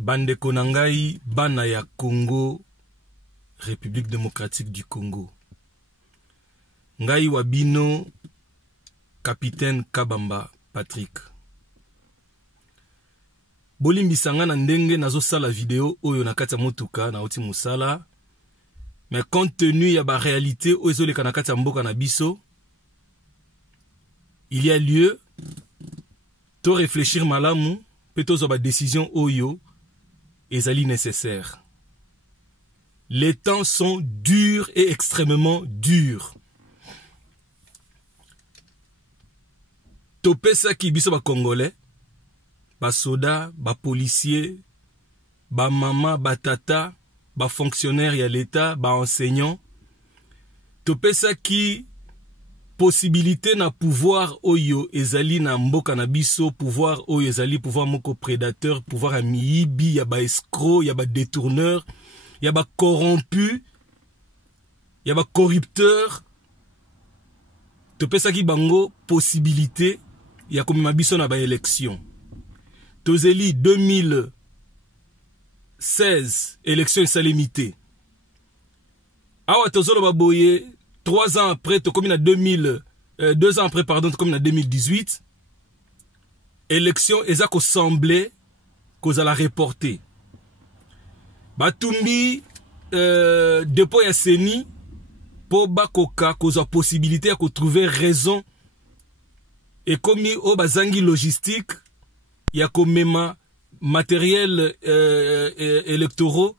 Bande Konangai, bana ya Congo, République démocratique du Congo. Ngai wabino, capitaine Kabamba Patrick. Bolimbisanga na ndenge nazo sala vidéo oyo nakati ya motuka na oti musala. Mais compte tenu ya ba réalité oyo ezoleka na kati ya mboka na biso, il y a lieu to réfléchir malamu pe tozo ba décision oyo ezali nécessaire. Les temps sont durs et extrêmement durs. Topesa ki biso ba Congolais, ba soda, ba policier, ba mama, ba tata, ba fonctionnaire ya l'État, ba enseignant. Topesa ki possibilité na pouvoir oyo ezali na mboka na biso, pouvoir oyo ezali pouvoir moko prédateur, pouvoir ya miyibi, ya ba escroc, ya ba détourneur, ya ba corrompu, ya ba corrupteur. Topesa ki bango possibilité ya komema biso na ba élection. Tozeli 2016 élection salimité. Awa tozolo baboye 3 ans après, comme 2 ans après, pardon, comme en 2018, élection ezako semblé qu'on a la reporter. Batumbi dépôt ya seni pour bakoka qu'on a possibilité à trouver raison et comme au bazangi logistique ya komema matériel électoraux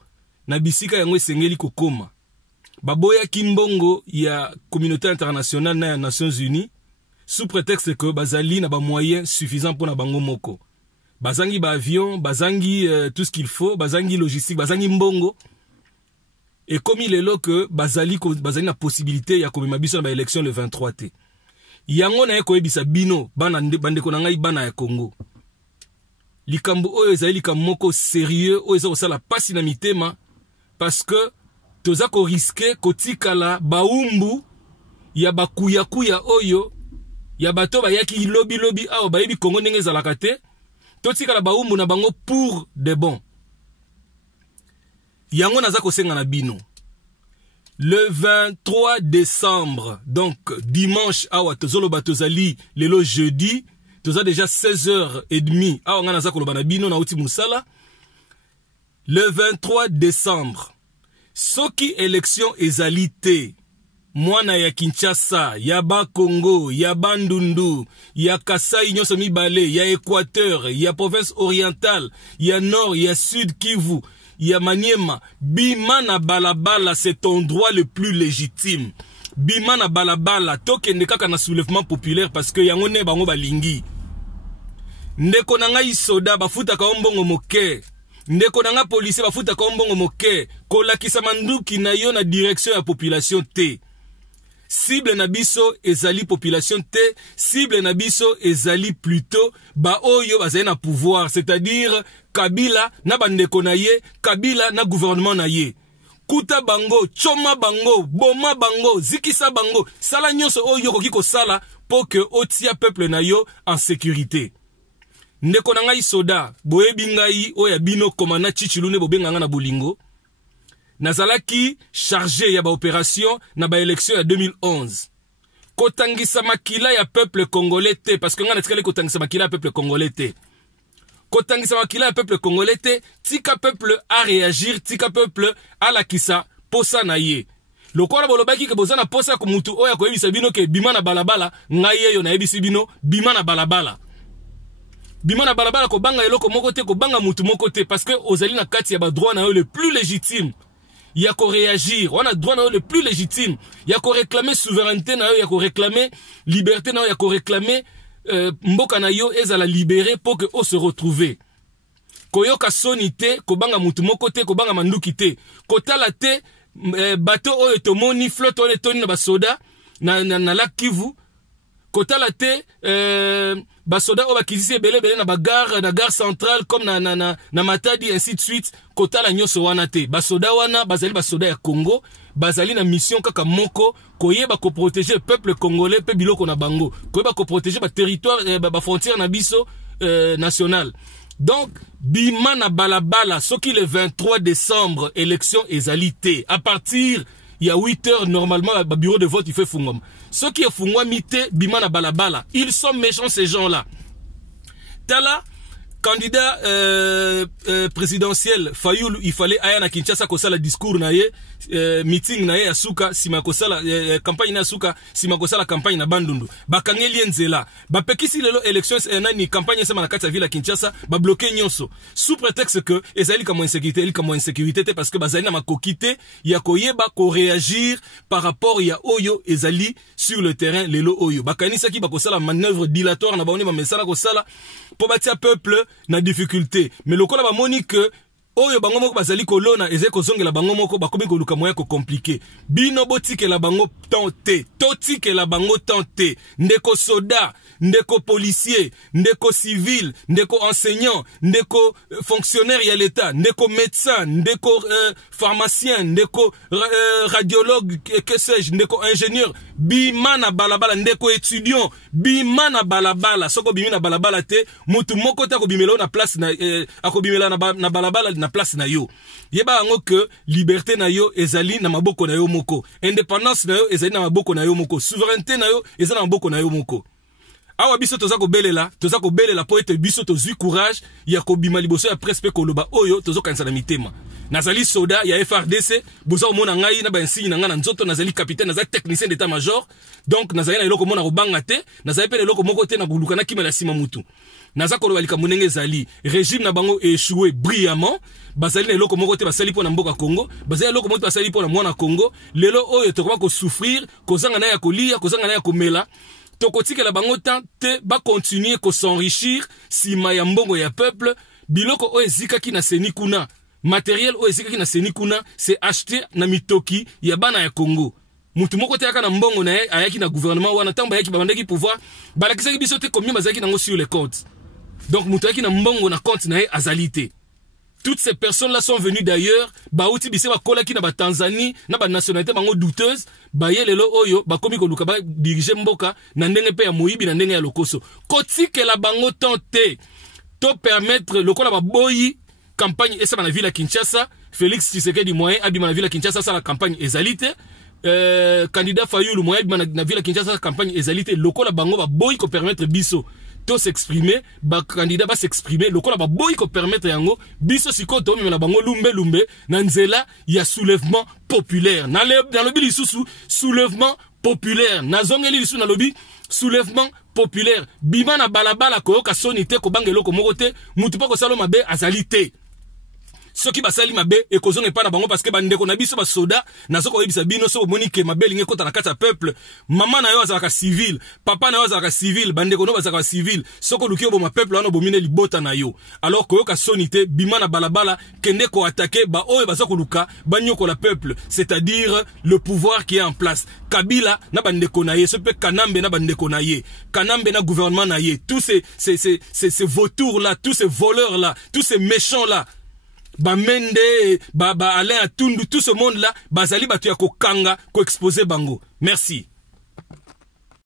na bisika yango esengeli kokoma. Baboya kimbongo ya communauté internationale na ya Nations Unies sous prétexte que bazali na ba moyens suffisants pour na bango moko. Bazangi ba avion, bazangi tout ce qu'il faut, bazangi logistique, bazangi mbongo. Et comme il est là que bazali na possibilité ya komema biso na ba élection le 23 té. Yango na yeko ebisa bino bande konangai bana ya Congo. Likambo oyo ezali likambo moko sérieux oyo ezali osala pasi na mitema parce que toza ko risquer kotikala baumbu ya bakuya oyo ya bato bayaki lobby awo bayebi Congo ndenge ezalaka te totikala baumbu na bango pour de bon. Yango naza kosenga na bino le 23 décembre, donc dimanche awa tozoloba tozali lelo jeudi, toza déjà 16h30 awa nga naza koloba na bino na uti musala. Le 23 décembre, soki élection ezali te, mwana ya Kinshasa, ya ba Congo, ya Bandundu, ya Kasai nyonso mibale, ya Équateur, ya province orientale, ya nord, ya sud Kivu, ya Maniema, bima na balabala, c'est ton droit le plus légitime. Bima na balabala, tokende kaka na soulèvement populaire parce que yango ne bango balingi. Ndeko na ngai soda bafuta ka mbongo moke. Ndeko na nga policier bafuta ka mbongo moke. Kolakisa manduki na yo na direction ya population te. Cible na biso ezali population te, cible na biso ezali plutôt ba oyo bazali na pouvoir, c'est-à-dire Kabila na bandeko na ye, Kabila na gouvernement na ye. Kuta bango, choma bango, boma bango, zikisa bango, sala nyonso oyo koki ko sala pour que otia peuple na yo en sécurité. Ndeko na ngai soda, boyebi ngai oya bino komana chichilune bobenga na bolingo. Nazalaki chargé ya ba opération na ba élection ya 2011. Kotangisa makila ya peuple congolais te, parce que nga natikali kotangisa makila ya peuple congolais te. Kotangisa makila ya peuple congolais te, tika peuple a réagir, tika peuple a la kisa posa na ye. Lokola bolobaki ke bozana posa ko mutu oya ko yebisa bino ke bima na balabala, ngai yo na yebisi bino bima na balabala. Bima na balabala ko banga eloko moko te, ko banga mutu moko te, parce que ozali na kati ya ba droit na yo le plus légitime. Il y a qu'à réagir, on a droit na yo le plus légitime. Il y a qu'à réclamer souveraineté na yo, il y a qu'à réclamer liberté na yo, il y a qu'à réclamer mboka na yo ezala libéré pour que o se retrouver. Koyoka sonite, ko banga mutu moko te, ko banga manduki te. Kotala te bateau oyo tomoni flotte oyo toni na basoda na lac Kivu. Kotala te basoda oyo bakizisi ebele na gare centrale comme na Matadi ainsi de suite. Kotala nyonso wana te. Basoda wana bazali basoda ya Congo, bazali na mission kaka moko koyeba ko protéger le peuple congolais pe biloko na bango. Koyeba ko protéger ba territoire ba frontière na biso national. Donc, bima na balabala, ce qui le 23 décembre, élection ezalité. À partir, il y a 8 heures, normalement, le bureau de vote, il fait fungom. Ce qui est fungom, mité, bima na balabala. Ils sont méchants, ces gens-là. Tala, candidat présidentiel Fayoulou, il fallait aya na Kinshasa kosala discours na ye, meeting na ye asuka sima kosala campagne na asuka sima kosala campagne na Bandundu bakangeli nzela bapekisi lelo élections nani campagne sema na kati ya ville ya Kinshasa ba bloquer nyonso sous prétexte que ezali comme insécurité parce que bazali na makokité ya koyeba ko réagir par rapport ya oyo ezali sur le terrain lelo oyo bakanisa ki bakosala manœuvre dilatoire na baoni ba mesala kosala pour batia peuple na difficulté mais lokola ba moni que oyo bango moko bazali kolona eze kozongela bango moko bakomi koluka moyen ko compliqué bino botike la bango tente totike la bango tente ndeko soda ndeko policier ndeko civil ndeko enseignant ndeko fonctionnaire ya l'état ndeko médecin ndeko pharmacien ndeko radiologue que sais-je ndeko ingénieur bima na balabala ndeko étudiant bima na balabala soko bimi na balabala te mutu moko ta ko bimela na place na akobimela na balabala na place na yo yeba ngo que liberté na yo ezali na maboko na yo moko indépendance na yo ezali na maboko na yo moko souveraineté na yo ezali na maboko na yo moko awa biso toza ko belela po ete biso tozui courage ya kobima liboso ya presse pe koloba oyo tozo kanisa na mitema nazali soda ya FRDC boza omona ngai na ba insigne na nga na nzoto nazali capitaine nazali technicien d'état major donc nazali na eloko mona kobanga te nazali pe eloko moko te na kuluka na kimela sima mutu naza koloba lika munenge zali régime na bango échoué brillamment bazali na eloko moko te basali po na mboka Congo bazali eloko moko basali po na mwana Congo lelo oyo tokoma ko souffrir kozanga na ya kolia kozanga na ya komela tokotike la bango te ba continuer ko s'enrichir sima ya mbongo ya peuple biloko o ezika ki na seni kuna matériel o ezika ki na seni kuna c'est acheté na mitoki ya bana ya Congo mutu moko te aka na mbongo na ayaki na gouvernement wana tamba yaki babandaki pouvoir balakisaki biso te combien bazaki nango sur les comptes donc mutu yaki na mbongo na compte na azalité. Toutes ces personnes-là sont venues d'ailleurs, baouti bise ba kola ki na ba Tanzanie, na ba nationalité bango douteuse, ba yelelo oyo, ba komi ko luka ba diriger mboka, na ndenge pe ya moyibi na ndenge ya lokoso. Koti ke la bango tente, to permettre lokola ba boyi, campagne esa na ville ya Kinshasa, Félix Tshisekedi moyen, abima na ville ya Kinshasa sa la campagne ezalité, candidat Fayoulou moyen, abima na ville ya Kinshasa sa campagne ezalité, lokola bango ba boyi ko permettre biso. To s'exprimer, ba candidat va s'exprimer, lokola ba boy ko permettre yango, biso siko to mi na bango lumbe, na nzela ya soulèvement populaire. Na lobi lisusu soulèvement populaire. Na zongeli lisusu na lobi soulèvement populaire. Bima na balabala ko ka sonité ko bangelo ko mokote, mutu pa ko salo mabe azalité. Ceux qui basali mabe et kozonge pas na bango parce que bandeko na biso ba soda na soko yebisa bino so monike mabe linge kota na kata peuple maman na yo azaka civil papa na yo azaka civil bandeko no bazaka civil soko luki bo ma peuple wana bomine libota na yo alors que yo ka sonité bima na balabala kende ko attaquer ba oyo bazako luka banyoko la peuple c'est-à-dire le pouvoir qui est en place Kabila na bandeko na ye ce pe Kanambe na bandeko na ye Kanambe na gouvernement na ye tous ces vautours là tous ces voleurs là tous ces méchants là ba Mende, ba Alain Atundu, tout ce monde là, bazali batu ya ko kanga, ko exposer bango. Merci.